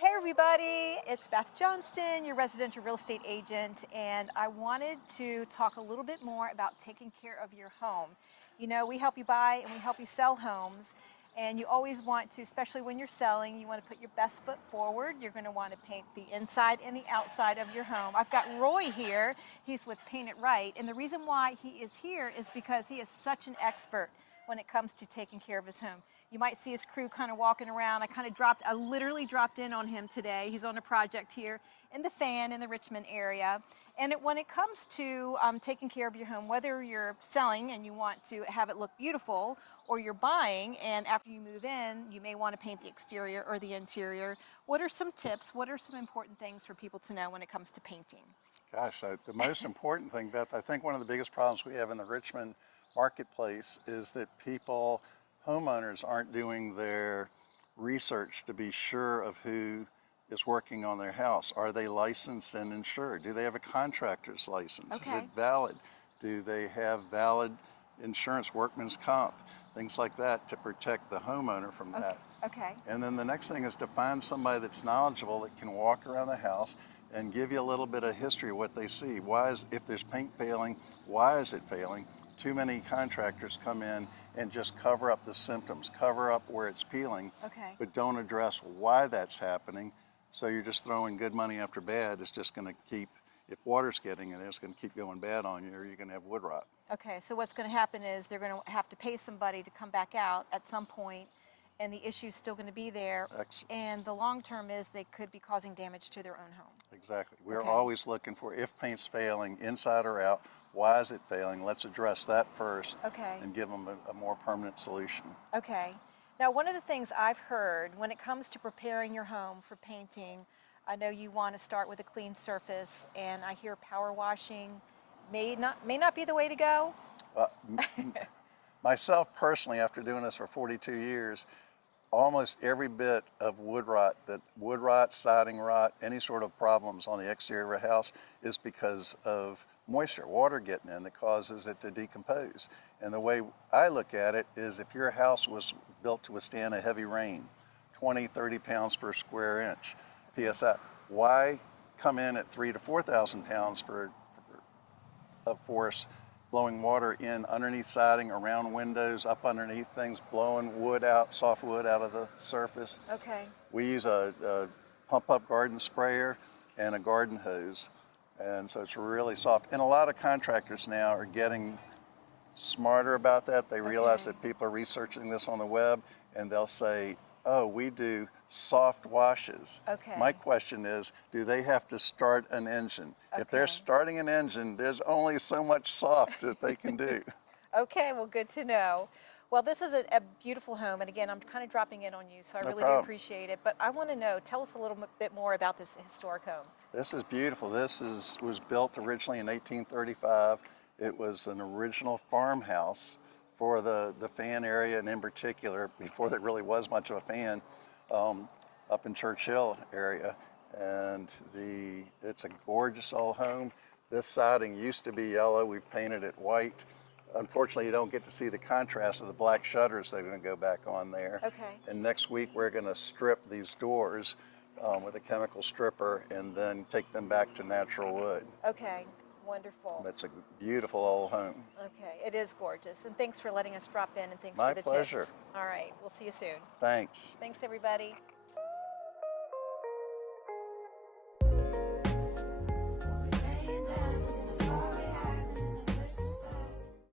Hey everybody, it's Beth Johnston, your residential real estate agent, and I wanted to talk a little bit more about taking care of your home. You know, we help you buy and we help you sell homes, and you always want to, especially when you're selling, you want to put your best foot forward. You're going to want to paint the inside and the outside of your home. I've got Roy here. He's with Paint It Right, and the reason why he is here is because he is such an expert when it comes to taking care of his home. You might see his crew kind of walking around. I literally dropped in on him today. He's on a project here in the Fan in the Richmond area. And when it comes to taking care of your home, whether you're selling and you want to have it look beautiful, or you're buying and after you move in, you may want to paint the exterior or the interior. What are some tips? What are some important things for people to know when it comes to painting? Gosh, the most important thing, Beth, I think one of the biggest problems we have in the Richmond marketplace is that homeowners aren't doing their research to be sure of who is working on their house. Are they licensed and insured? Do they have a contractor's license? Okay. Is it valid? Do they have valid insurance, workman's comp, things like that to protect the homeowner from that? Okay. And then the next thing is to find somebody that's knowledgeable that can walk around the house and give you a little bit of history of what they see. If there's paint failing, why is it failing? Too many contractors come in and just cover up the symptoms, cover up where it's peeling, but don't address why that's happening. So you're just throwing good money after bad. It's just going to keep, if water's getting in there, it's going to keep going bad on you, or you're going to have wood rot. Okay, so what's going to happen is they're going to have to pay somebody to come back out at some point, and the issue's still going to be there. Excellent. And the long term is they could be causing damage to their own home. Exactly. We're always looking for, if paint's failing, inside or out, why is it failing? Let's address that first and give them a more permanent solution. Okay. Now, one of the things I've heard when it comes to preparing your home for painting, I know you want to start with a clean surface, and I hear power washing may not be the way to go. Myself personally, after doing this for 42 years, almost every bit of wood rot, siding rot, any sort of problems on the exterior of a house is because of moisture, water getting in that causes it to decompose. And the way I look at it is, if your house was built to withstand a heavy rain, 20, 30 pounds per square inch PSI, why come in at 3,000 to 4,000 pounds of force blowing water in underneath siding, around windows, up underneath things, blowing wood out, soft wood out of the surface? Okay. We use a pump-up garden sprayer and a garden hose, and so it's really soft. And a lot of contractors now are getting smarter about that. They realize that people are researching this on the web, and they'll say, oh, we do soft washes. My question is, do they have to start an engine? If they're starting an engine, there's only so much soft that they can do. Okay, well, good to know. Well, this is a beautiful home, and again, I'm kind of dropping in on you, so I really do appreciate it. But I want to know, tell us a little bit more about this historic home. This is beautiful. This was built originally in 1835. It was an original farmhouse for the Fan area, and in particular, before there really was much of a Fan, up in Churchill area. And it's a gorgeous old home. This siding used to be yellow. We've painted it white. Unfortunately, you don't get to see the contrast of the black shutters that are going to go back on there. And next week, we're going to strip these doors with a chemical stripper and then take them back to natural wood. Wonderful. It's a beautiful old home. Okay, it is gorgeous. And thanks for letting us drop in, and thanks My for the pleasure. tips. All right, we'll see you soon. Thanks. Thanks, everybody.